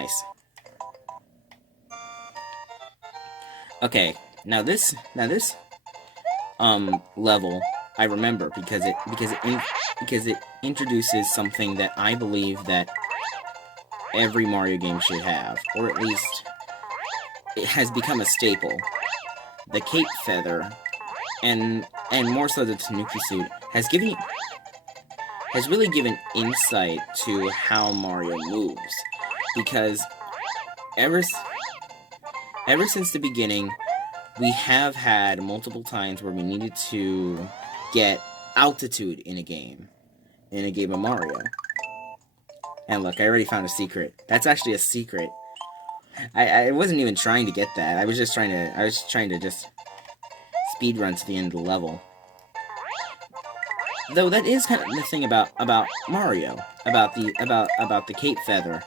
Nice. Okay, now this level I remember because it introduces something that I believe that every Mario game should have, or at least it has become a staple. The Cape Feather, and more so the Tanuki suit, has really given insight to how Mario moves, because ever since the beginning, we have had multiple times where we needed to get altitude in a game of Mario. And look, I already found a secret. That's actually a secret. I wasn't even trying to get that. I was just trying to just speed run to the end of the level. Though that is kind of the thing about Mario, about the Cape Feather.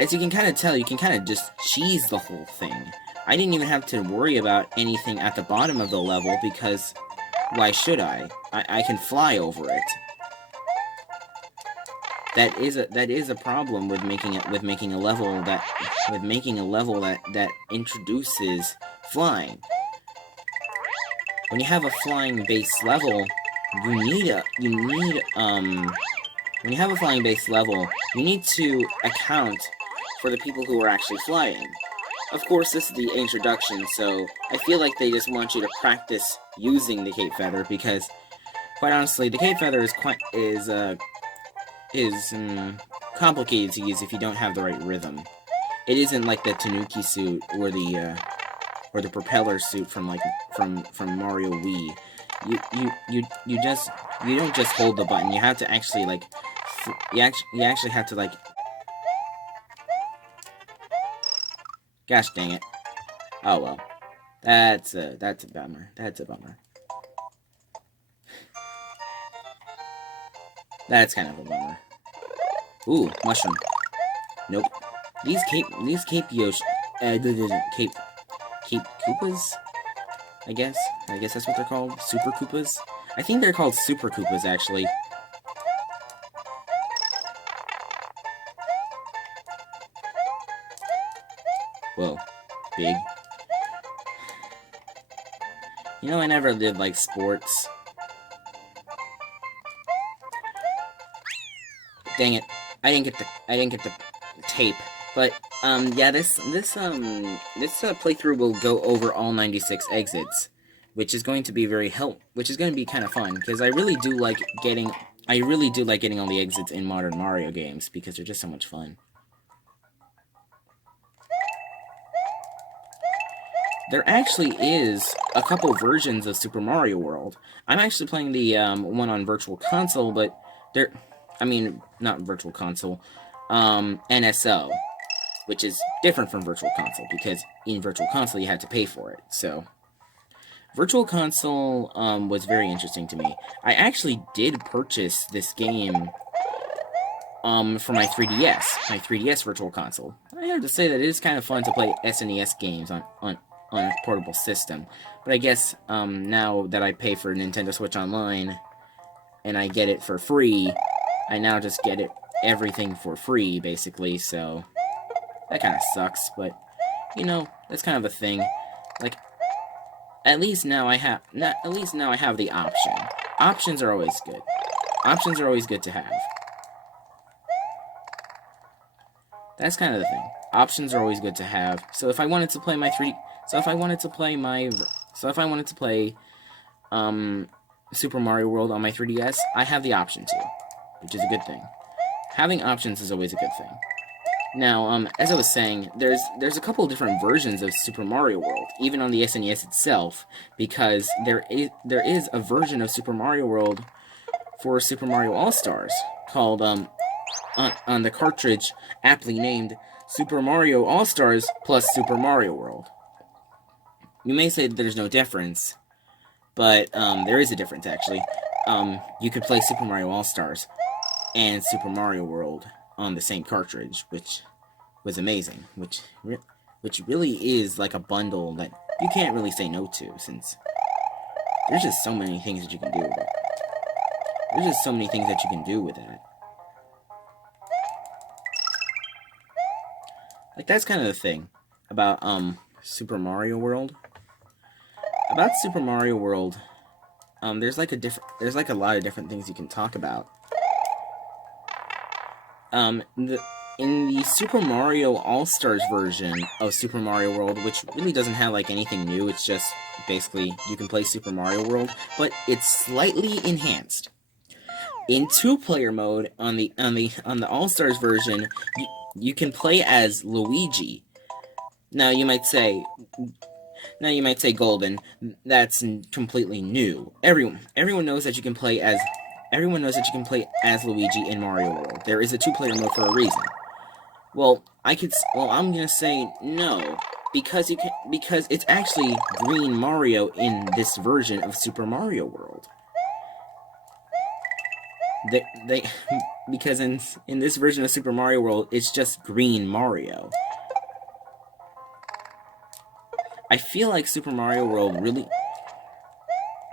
As you can kind of tell, you can kind of just cheese the whole thing. I didn't even have to worry about anything at the bottom of the level because why should I? I can fly over it. That is a problem with making a level that introduces flying. When you have a flying base level, when you have a flying base level, you need to account for the people who are actually flying. Of course, this is the introduction, so I feel like they just want you to practice using the Cape Feather, because, quite honestly, the Cape Feather is complicated to use if you don't have the right rhythm. It isn't like the Tanuki suit or the propeller suit from Mario Wii. You don't just hold the button. You have to actually you actually have to gosh dang it. Oh well. That's a bummer. That's a bummer. That's kind of a bummer. Ooh, mushroom. Nope. These Cape Yoshi, Cape Koopas? I guess that's what they're called. Super Koopas? I think they're called Super Koopas, actually. Whoa. Big. You know, I never did like sports. Dang it. I didn't get the tape. But yeah, this playthrough will go over all 96 exits, which is going to be which is going to be kind of fun, because I really do like getting all the exits in modern Mario games, because they're just so much fun. There actually is a couple versions of Super Mario World. I'm actually playing the one on Virtual Console, but not Virtual Console, NSO, which is different from Virtual Console, because in Virtual Console you had to pay for it, so... Virtual Console was very interesting to me. I actually did purchase this game for my 3DS Virtual Console. I have to say that it is kind of fun to play SNES games on a portable system, but I guess now that I pay for Nintendo Switch Online, and I get it for free, I now just get everything for free, basically, so... That kind of sucks, but, you know, that's kind of a thing. Like, at least now I have the option. Options are always good. Options are always good to have. That's kind of the thing. Options are always good to have. So if I wanted to play Super Mario World on my 3DS, I have the option to, which is a good thing. Having options is always a good thing. Now, as I was saying, there's a couple of different versions of Super Mario World, even on the SNES itself, because there is a version of Super Mario World for Super Mario All-Stars called on the cartridge aptly named Super Mario All-Stars plus Super Mario World. You may say that there's no difference, but there is a difference actually. You could play Super Mario All-Stars and Super Mario World on the same cartridge, which was amazing, which really is like a bundle that you can't really say no to, since there's just so many things that you can do with it. There's just so many things that you can do with that. Like, that's kind of the thing about, Super Mario World. About Super Mario World, there's like a lot of different things you can talk about. Um, the, in the Super Mario All-Stars version of Super Mario World, which really doesn't have like anything new, it's just basically you can play Super Mario World, but it's slightly enhanced. In two-player mode on the All-Stars version, you can play as Luigi. Now you might say, Golden, that's completely new. Everyone knows that you can play as Luigi in Mario World. There is a two-player mode for a reason. Well, I'm gonna say no, because it's actually Green Mario in this version of Super Mario World. They because in this version of Super Mario World, it's just Green Mario. I feel like Super Mario World really.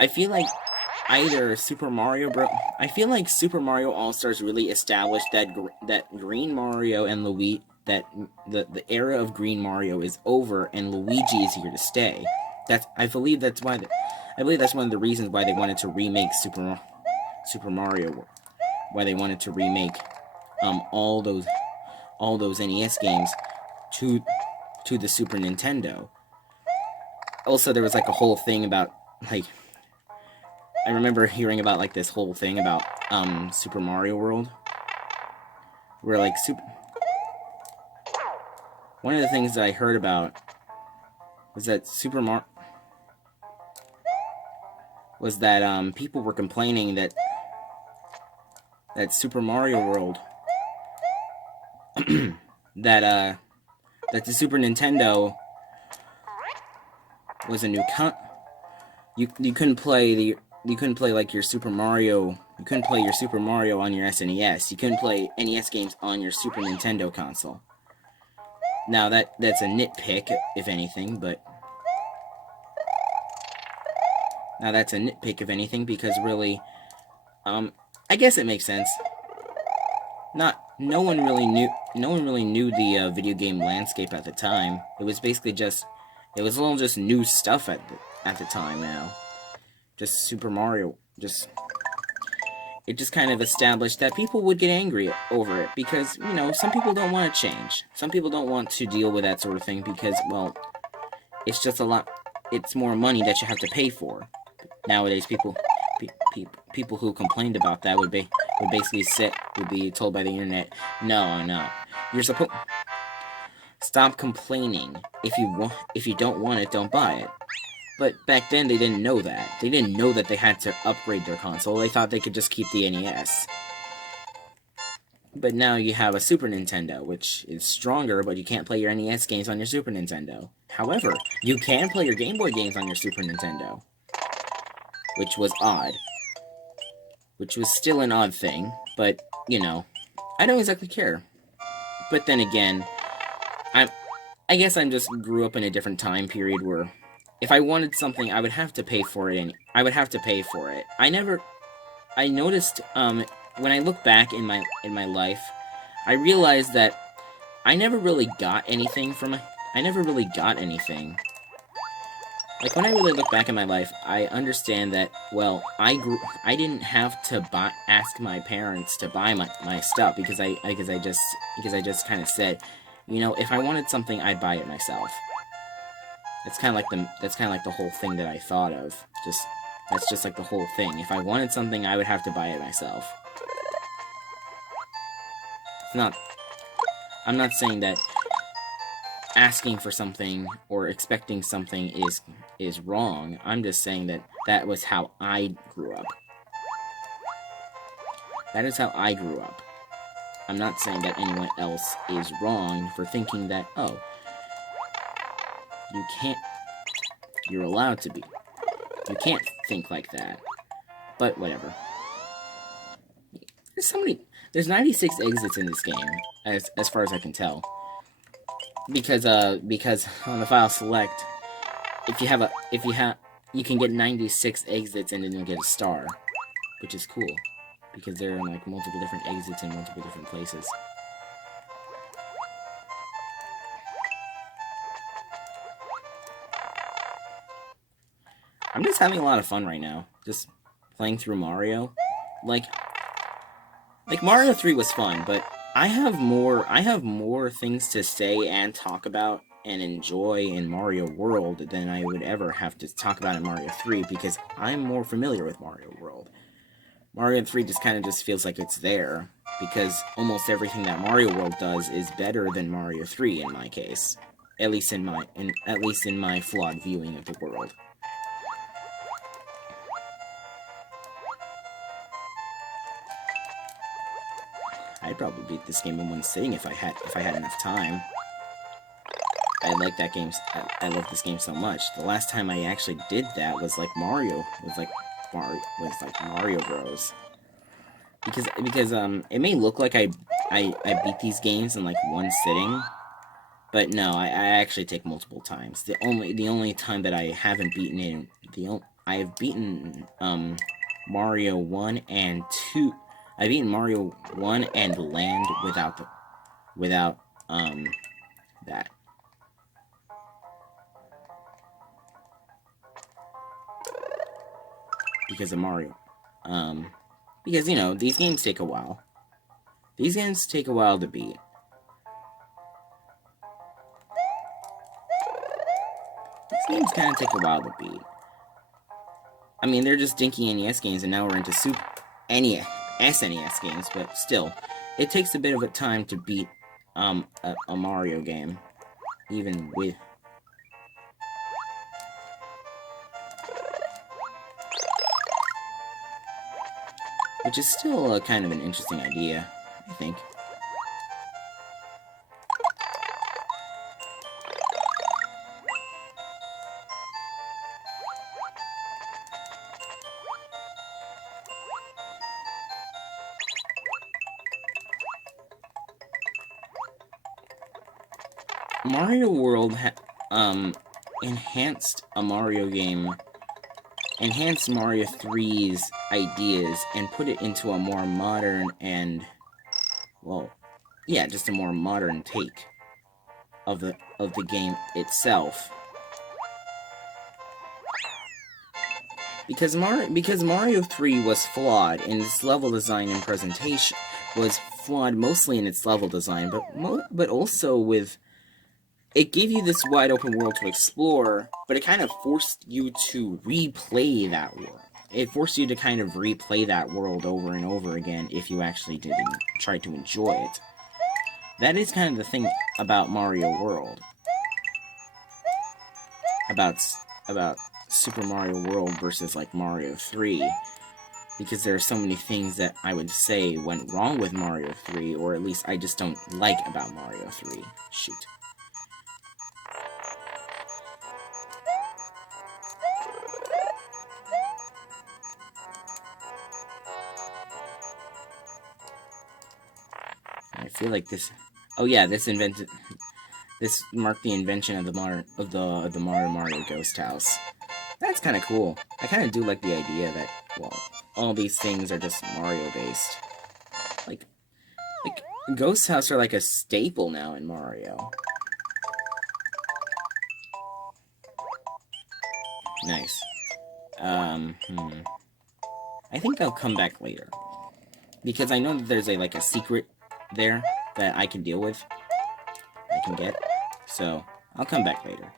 I feel like Super Mario All Stars really established that Green Mario and Luigi, that the era of Green Mario is over and Luigi is here to stay. I believe that's one of the reasons why they wanted to remake Super Mario. Why they wanted to remake all those NES games to the Super Nintendo. Also, there was like a whole thing about like. I remember hearing about like this whole thing about Super Mario World, where like one of the things that I heard about was that people were complaining that Super Mario World that the Super Nintendo was a new you couldn't play like your Super Mario. You couldn't play your Super Mario on your SNES. You couldn't play NES games on your Super Nintendo console. Now that's a nitpick, if anything, because really, I guess it makes sense. No one really knew the video game landscape at the time. It was basically just new stuff at the time. Now, just Super Mario, it just kind of established that people would get angry over it because, some people don't want to change. Some people don't want to deal with that sort of thing because, well, it's just a lot. It's more money that you have to pay for. Nowadays, people who complained about that would be told by the internet, no, you're supposed stop complaining. If you don't want it, don't buy it. But back then, they didn't know that. They didn't know that they had to upgrade their console. They thought they could just keep the NES. But now you have a Super Nintendo, which is stronger, but you can't play your NES games on your Super Nintendo. However, you can play your Game Boy games on your Super Nintendo. Which was odd. Which was still an odd thing, but, I don't exactly care. But then again, I guess I just grew up in a different time period where if I wanted something, I would have to pay for it, I noticed, when I look back in my life, I realized that I never really got anything from it. Like, when I really look back in my life, I understand that, well, I didn't have to ask my parents to buy my stuff because I just kind of said, if I wanted something, I'd buy it myself. That's kind of like the whole thing that I thought of. That's just like the whole thing. If I wanted something, I would have to buy it myself. I'm not saying that asking for something or expecting something is wrong. I'm just saying that was how I grew up. That is how I grew up. I'm not saying that anyone else is wrong for thinking that, oh, you're allowed to be. You can't think like that. But whatever. There's 96 exits in this game, as far as I can tell. Because on the file select, you can get 96 exits and then you'll get a star, which is cool. Because there are like multiple different exits in multiple different places. I'm just having a lot of fun right now. Just playing through Mario. Like Mario 3 was fun, but I have more things to say and talk about and enjoy in Mario World than I would ever have to talk about in Mario 3 because I'm more familiar with Mario World. Mario 3 just kind of just feels like it's there because almost everything that Mario World does is better than Mario 3 in my case. At least in my flawed viewing of the world. I'd probably beat this game in one sitting if I had enough time. I like that game. I love this game so much. The last time I actually did that was like Mario. Was like Mario Bros. Because it may look like I beat these games in like one sitting, but no, I actually take multiple times. The only time that I haven't beaten it, I have beaten Mario 1 and 2. I've beaten Mario 1 and Land without that. Because of Mario. Because, you know, these games take a while. These games take a while to beat. These games kind of take a while to beat. I mean, they're just dinky NES games, and now we're into SNES games, but still, it takes a bit of a time to beat a Mario game, even with... Which is still kind of an interesting idea, I think. Mario World enhanced Mario 3's ideas and put it into a more modern and, well, yeah, just a more modern take of the game itself. Because Mario 3 was flawed in its level design and presentation, was flawed mostly in its level design, but also with... It gave you this wide open world to explore, but it kind of forced you to replay that world. It forced you to kind of replay that world over and over again if you actually didn't try to enjoy it. That is kind of the thing about Mario World. About Super Mario World versus like Mario 3. Because there are so many things that I would say went wrong with Mario 3, or at least I just don't like about Mario 3. Shoot. I feel like this... Oh yeah, this marked the invention of the modern Mario Ghost House. That's kind of cool. I kind of do like the idea that, well, all these things are just Mario-based. Like Ghost House are like a staple now in Mario. Nice. I think I'll come back later. Because I know that there's a secret there that I can deal with. I can get. So, I'll come back later.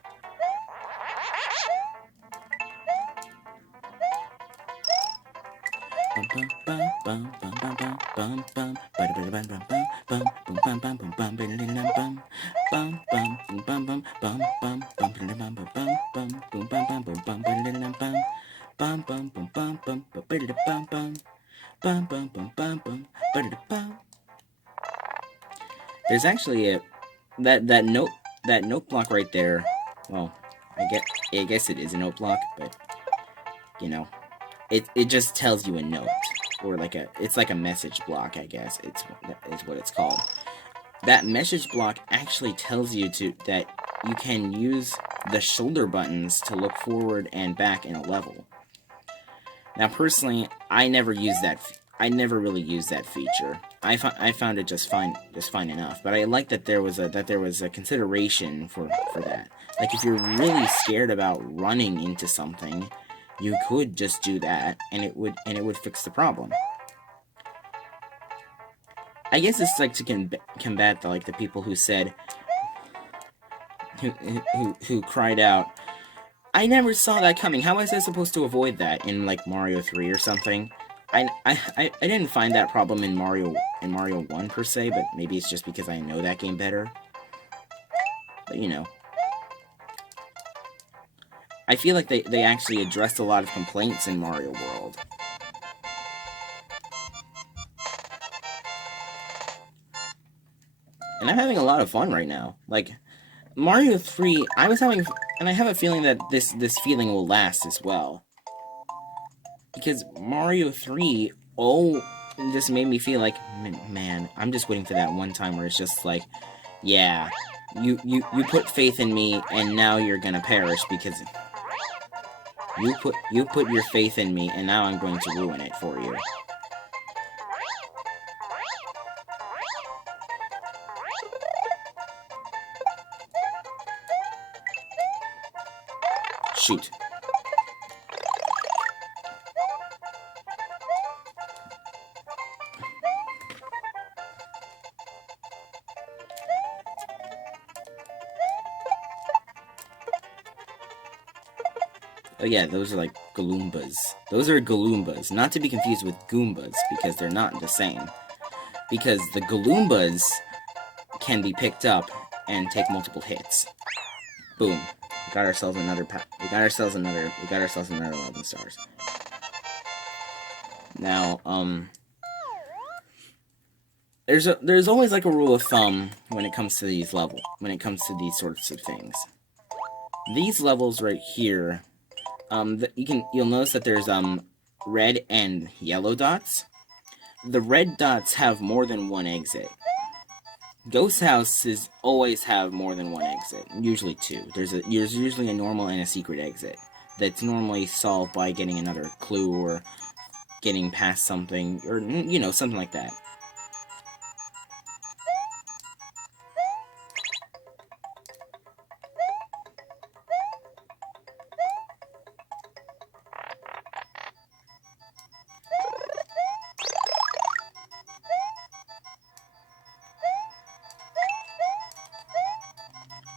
There's actually that note block right there. Well, I guess it is a note block, but you know, it just tells you a note, or it's like a message block, I guess. It's what it's called. That message block actually tells you that you can use the shoulder buttons to look forward and back in a level. Now, personally, I never really used that feature. I found it just fine enough. But I like that there was a consideration for that. Like, if you're really scared about running into something, you could just do that, and it would fix the problem. I guess it's like to combat the people who said, who cried out, "I never saw that coming. How was I supposed to avoid that in like Mario 3 or something?" I didn't find that problem in Mario 1 per se, but maybe it's just because I know that game better. But you know, I feel like they actually addressed a lot of complaints in Mario World. And I'm having a lot of fun right now. Like, Mario 3, I was having... And I have a feeling that this feeling will last as well. Because Mario 3, just made me feel like, man, I'm just waiting for that one time where it's just like, yeah, you put faith in me, and now you're gonna perish because... You put your faith in me, and now I'm going to ruin it for you. Shoot. Oh yeah, those are like Galoombas. Those are Galoombas, not to be confused with Goombas, because they're not the same. Because the Galoombas can be picked up and take multiple hits. Boom. We got ourselves another 11 stars. Now, there's always like a rule of thumb when it comes to these sorts of things. These levels right here, you'll notice that there's red and yellow dots. The red dots have more than one exit. Ghost houses always have more than one exit, usually two. There's usually a normal and a secret exit that's normally solved by getting another clue or getting past something, or, you know, something like that.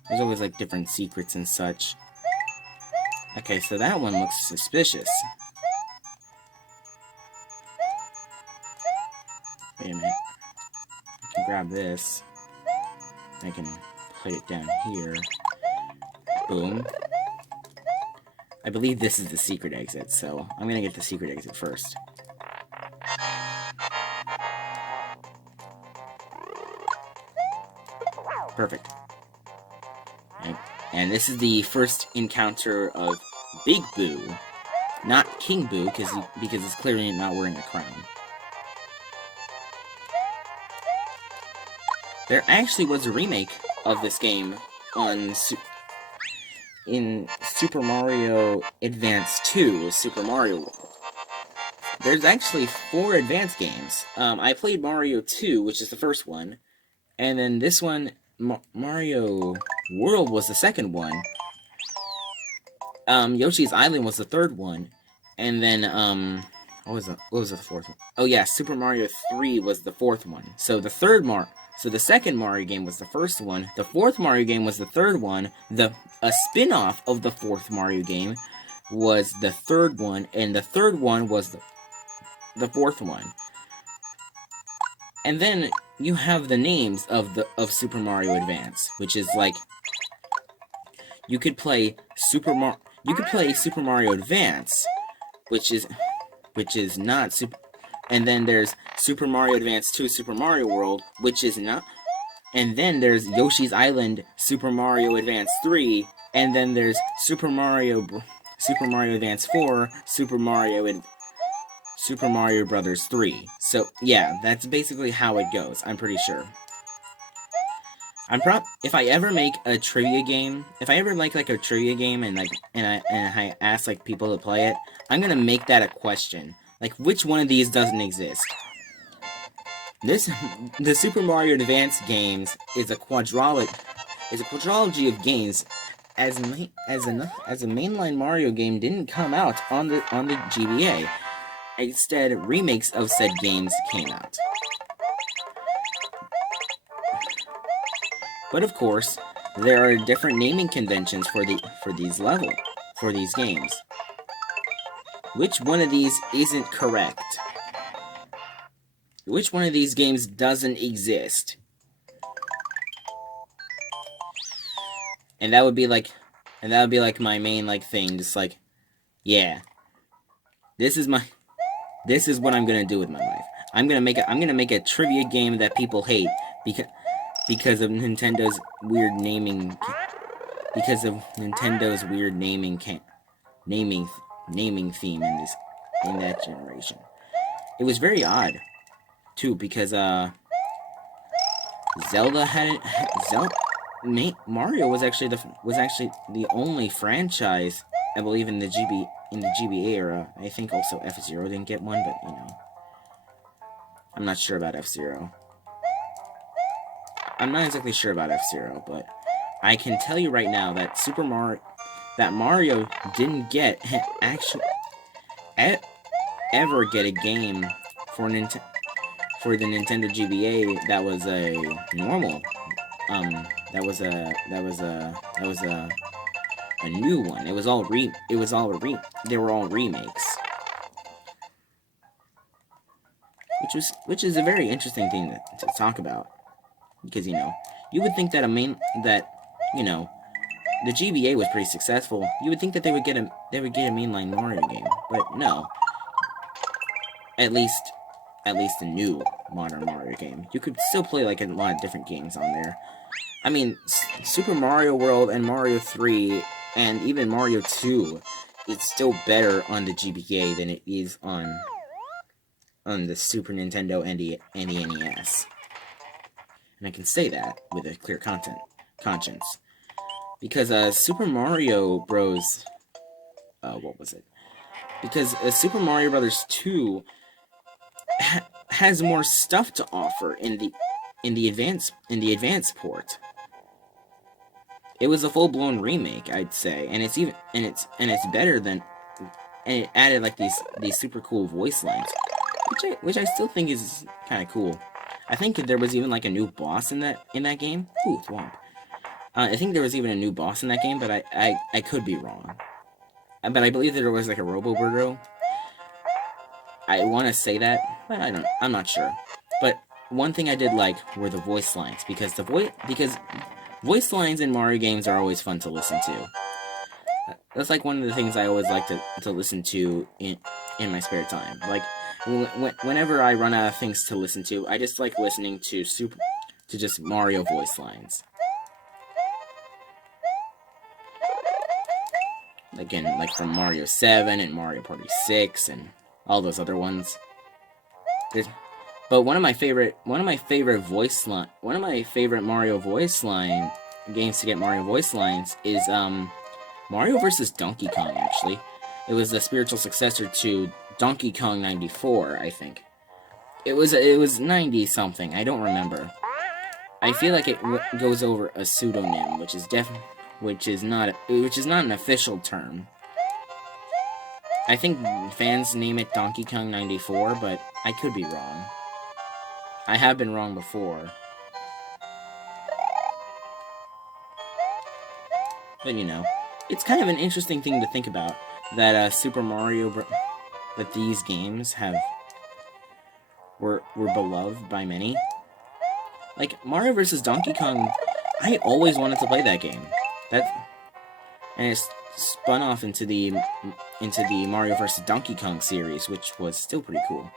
There's always, like, different secrets and such. Okay, so that one looks suspicious. Wait a minute. I can grab this. I can put it down here. Boom. I believe this is the secret exit, so I'm gonna get the secret exit first. Perfect. And this is the first encounter of Big Boo, not King Boo, because it's clearly not wearing a crown. There actually was a remake of this game in Super Mario Advance 2, Super Mario World. There's actually 4 Advance games. I played Mario 2, which is the first one, and then this one, Mario World, was the second one. Yoshi's Island was the third one, and then what was the fourth one? Oh yeah, Super Mario 3 was the fourth one. So the second Mario game was the first one. The fourth Mario game was the third one. A spin-off of the fourth Mario game was the third one, and the third one was the fourth one. And then you have the names of Super Mario Advance, which is like, you could play Super Mario Advance, which is not Super, and then there's Super Mario Advance 2 Super Mario World, which is not, and then there's Yoshi's Island Super Mario Advance 3, and then there's Super Mario Advance 4 Super Mario Brothers 3. So yeah, that's basically how it goes, I'm pretty sure. If I ever make a trivia game, if I ever make like a trivia game and I ask like people to play it, I'm gonna make that a question. Like, which one of these doesn't exist? The Super Mario Advance games is a quadrilogy of games as a mainline Mario game didn't come out on the GBA. Instead, remakes of said games came out. But of course, there are different naming conventions for these games. Which one of these isn't correct? Which one of these games doesn't exist? And that would be like my main like thing, just like, yeah. This is what I'm gonna do with my life. I'm gonna make a trivia game that people hate because of Nintendo's weird naming naming theme in that generation. It was very odd too, because Mario was actually the only franchise, I believe, in the GBA era. I think also F-Zero didn't get one, but you know, I'm not sure about F-Zero. I'm not exactly sure about F-Zero, but I can tell you right now that Mario didn't get ever get a game for the Nintendo GBA that was a normal that was a new one. They were all remakes. Which is a very interesting thing to talk about, because you know, you would think that you know, the GBA was pretty successful. You would think that they would get a mainline Mario game, but no. At least a new modern Mario game. You could still play like a lot of different games on there. I mean, Super Mario World and Mario 3 and even Mario 2, it's still better on the GBA than it is on the Super Nintendo and the NES. And I can say that with a clear conscience. Because Super Mario Bros. What was it? Because Super Mario Bros. 2 has more stuff to offer in the advanced port. It was a full-blown remake, I'd say, and it's better than, and it added like these super cool voice lines, which I still think is kind of cool. I think there was even like a new boss in that game. Ooh, thwomp. I think there was even a new boss in that game, but I could be wrong. But I believe there was like a Robo-Burro. I want to say that, but I'm not sure. But one thing I did like were the voice lines, because voice lines in Mario games are always fun to listen to. That's like one of the things I always like to listen to in my spare time. Like whenever I run out of things to listen to, I just like listening to just Mario voice lines. Again, like from Mario 7 and Mario Party 6 and all those other ones. But one of my favorite Mario voice line games to get Mario voice lines is Mario vs. Donkey Kong. Actually, it was the spiritual successor to Donkey Kong 94. I think it was 90 something. I don't remember. I feel like it goes over a pseudonym, which is not an official term. I think fans name it Donkey Kong 94, but I could be wrong. I have been wrong before. But you know, it's kind of an interesting thing to think about, that Super Mario that these games were beloved by many. Like Mario vs. Donkey Kong, I always wanted to play that game. And it's spun off into the Mario vs. Donkey Kong series, which was still pretty cool.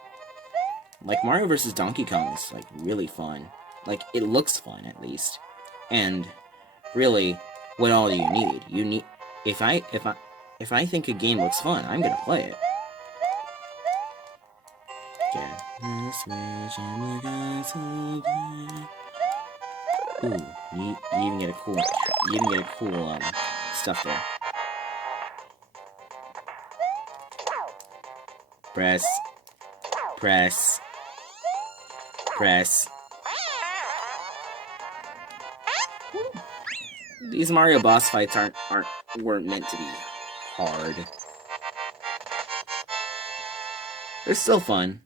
Like Mario vs. Donkey Kong is like really fun. Like it looks fun at least. And really, what all you need if I think a game looks fun, I'm gonna play it. Get the Switch and ooh, you even get a cool stuff there. Press. These Mario boss fights weren't meant to be hard. They're still fun.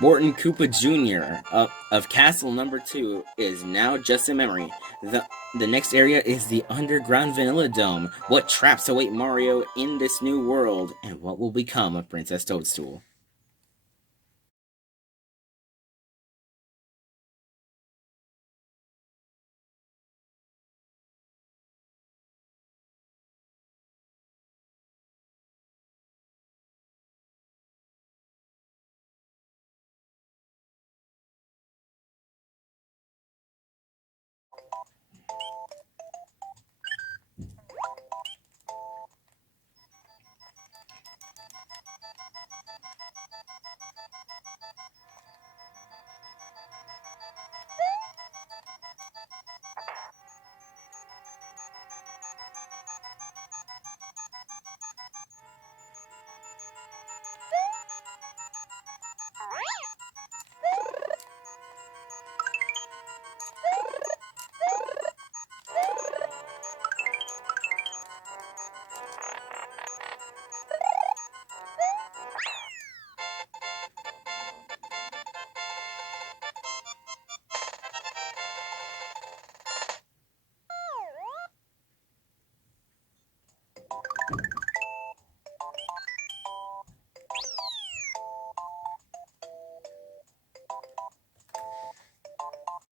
Morton Koopa Jr. Of Castle Number 2 is now just a memory. The next area is the underground Vanilla Dome. What traps await Mario in this new world, and what will become of Princess Toadstool?